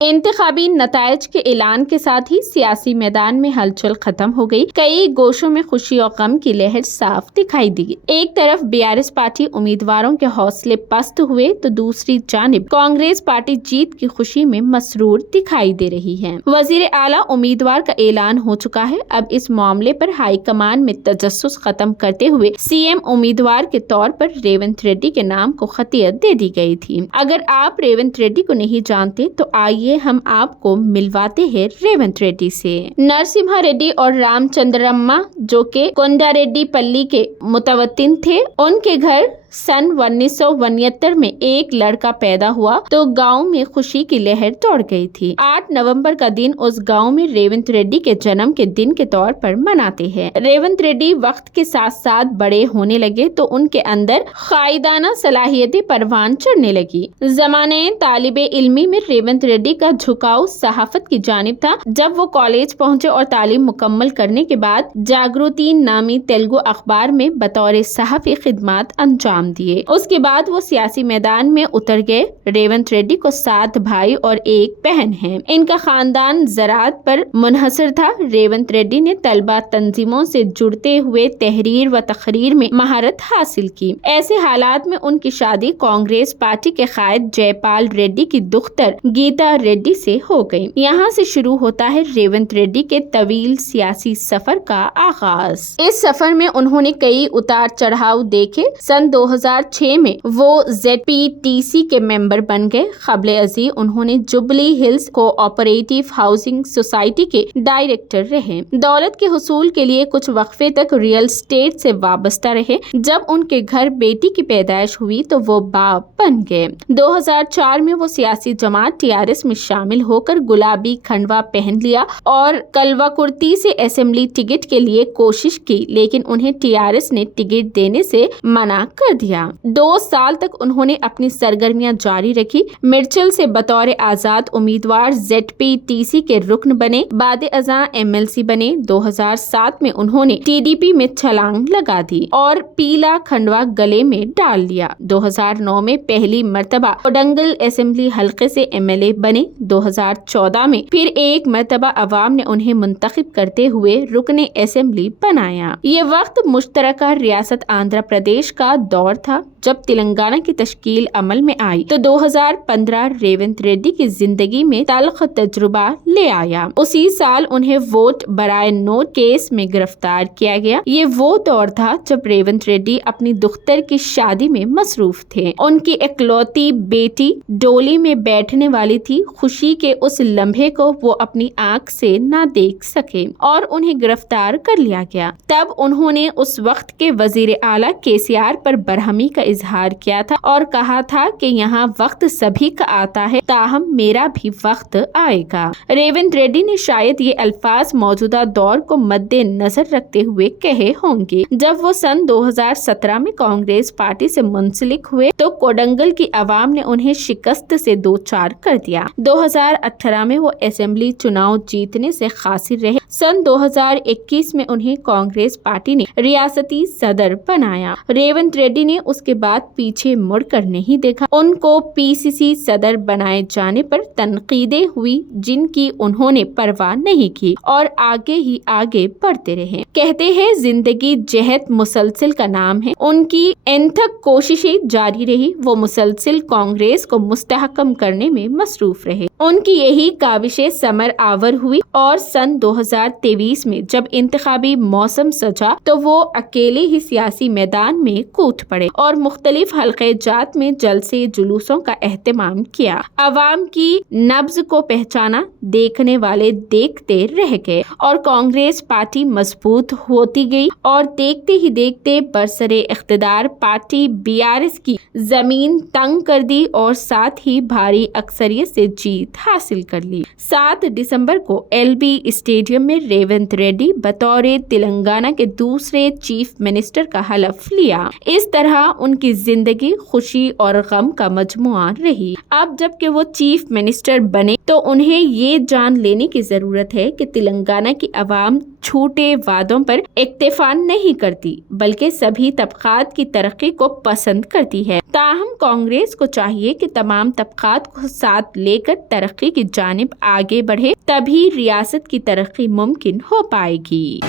इंतखाबी नतायज के ऐलान के साथ ही सियासी मैदान में हलचल खत्म हो गई। कई गोशों में खुशी और गम की लहर साफ दिखाई दी। एक तरफ बीआरएस पार्टी उम्मीदवारों के हौसले पस्त हुए तो दूसरी जानिब कांग्रेस पार्टी जीत की खुशी में मसरूर दिखाई दे रही है। वजीर आला उम्मीदवार का ऐलान हो चुका है। अब इस मामले पर हाईकमान में तजस्सुस खत्म करते हुए सीएम उम्मीदवार के तौर पर रेवंत रेड्डी के नाम को खतियत दे दी गई थी। अगर आप रेवंत रेड्डी को नहीं जानते तो आइए हम आपको मिलवाते हैं रेवंत रेड्डी से। नरसिम्हा रेड्डी और रामचंद्रम्मा जो के कोंडारेड्डी पल्ली के मुतवत्तिन थे, उनके घर सन 1969 में एक लड़का पैदा हुआ तो गांव में खुशी की लहर दौड़ गई थी। 8 नवंबर का दिन उस गांव में रेवंत रेड्डी के जन्म के दिन के तौर पर मनाते हैं। रेवंत रेड्डी वक्त के साथ साथ बड़े होने लगे तो उनके अंदर कायदाना सलाहियतें परवान चढ़ने लगी। जमाने तालिबे इल्मी में रेवंत रेड्डी का झुकाव सहाफत की जानिब था। जब वो कॉलेज पहुंचे और तालीम मुकम्मल करने के बाद जागृति नामी तेलुगु अखबार में बतौर सहाफी खिदमात अंजाम दिए। उसके बाद वो सियासी मैदान में उतर गए। रेवंत रेड्डी को 7 भाई और एक बहन है। इनका खानदान ज़राअत पर मुनहसर था। रेवंत रेड्डी ने तलबा तंजीमों से जुड़ते हुए तहरीर व तकरीर में महारत हासिल की। ऐसे हालात में उनकी शादी कांग्रेस पार्टी के कायद जयपाल रेड्डी की दुख्तर गीता रेड्डी से हो गई। यहाँ से शुरू होता है रेवंत रेड्डी के तवील सियासी सफर का आगाज। इस सफर में उन्होंने कई उतार चढ़ाव देखे। सन 2006 में वो ZPTC के मेंबर बन गए। क़ब्ल अज़ी उन्होंने jubilee hills cooperative housing society के डायरेक्टर रहे। दौलत के हुसूल के लिए कुछ वक्फे तक रियल एस्टेट से वाबस्ता रहे। जब उनके घर बेटी की पैदाइश हुई तो वो बाप बन गए। 2004 में वो सियासी जमात TRS में शामिल होकर गुलाबी खंडवा पहन लिया और कलवाकुर्ती से असेंबली टिकट के लिए कोशिश की, लेकिन उन्हें TRS ने टिकट देने से मना कर दिया। 2 साल तक उन्होंने अपनी सरगर्मियां जारी रखी। मिर्चल से बतौर आजाद उम्मीदवार ZPTC के रुकन बने। बाद अज़ां MLC बने। 2007 में उन्होंने TDP में छलांग लगा दी और पीला खंडवा गले में डाल लिया। 2009 में पहली मर्तबा कोडंगल असेंबली हलके से MLA बने। 2014 में फिर एक मर्तबा अवाम ने उन्हें मुंतखब करते हुए रुकने असेंबली बनाया। ये वक्त मुश्तरका रियासत आंध्र प्रदेश का दौर था। जब तेलंगाना की तश्कील अमल में आई तो 2015 रेवंत रेड्डी की जिंदगी में तल्ख तजुर्बा ले आया। उसी साल उन्हें वोट बराए नोट केस में गिरफ्तार किया गया। ये वो दौर था जब रेवंत रेड्डी अपनी दुख्तर की शादी में मसरूफ थे। उनकी इकलौती बेटी डोली में बैठने वाली थी। खुशी के उस लम्हे को वो अपनी आंख से ना देख सके और उन्हें गिरफ्तार कर लिया गया। तब उन्होंने उस वक्त के वजीर आला KCR पर बरहमी का इजहार किया था और कहा था कि यहाँ वक्त सभी का आता है, ताहम मेरा भी वक्त आएगा। रेवंत रेड्डी ने शायद ये अल्फाज मौजूदा दौर को मद्देनजर रखते हुए कहे होंगे। जब वो सन 2017 में कांग्रेस पार्टी से मुंसलिक हुए तो कोडंगल की आवाम ने उन्हें शिकस्त से दो चार कर दिया। 2018 में वो असेंबली चुनाव जीतने से खासिर रहे। सन 2021 में उन्हें कांग्रेस पार्टी ने रियासती सदर बनाया। रेवंत रेड्डी ने उसके बाद पीछे मुड़कर नहीं देखा। उनको PCC सदर बनाए जाने पर तनकीदें हुई जिनकी उन्होंने परवाह नहीं की और आगे ही आगे बढ़ते रहे। कहते हैं जिंदगी जहद मुसलसिल का नाम है। उनकी अनथक कोशिशें जारी रही। वो मुसलसिल कांग्रेस को मुस्तहकम करने में मसरूफ रहे। उनकी यही काविशें समर आवर हुई और सन 2023 में जब इंतखाबी मौसम सजा तो वो अकेले ही सियासी मैदान में कूद पड़े और मुख्तलिफ हल्के जात में जलसे जुलूसों का एहतमाम किया। अवाम की नब्ज को पहचाना, देखने वाले देखते रह गए और कांग्रेस पार्टी मजबूत होती गई और देखते ही देखते बरसरे इख्तिदार पार्टी BRS की जमीन तंग कर दी और साथ ही भारी अक्सरियत से जीत हासिल कर ली। 7 दिसंबर को LB स्टेडियम में रेवंत रेड्डी बतौर तेलंगाना के दूसरे चीफ मिनिस्टर का हलफ लिया। इस طرح ان کی زندگی خوشی اور غم کا مجموعہ رہی۔ اب جب کہ وہ چیف منسٹر بنے تو انہیں یہ جان لینے کی ضرورت ہے کہ تلنگانہ کی عوام چھوٹے وعدوں پر اکتفا نہیں کرتی بلکہ سبھی طبقات کی ترقی کو پسند کرتی ہے۔ تاہم کانگریس کو چاہیے کہ تمام طبقات کو ساتھ لے کر ترقی کی جانب آگے بڑھے، تبھی ریاست کی ترقی ممکن ہو پائے گی۔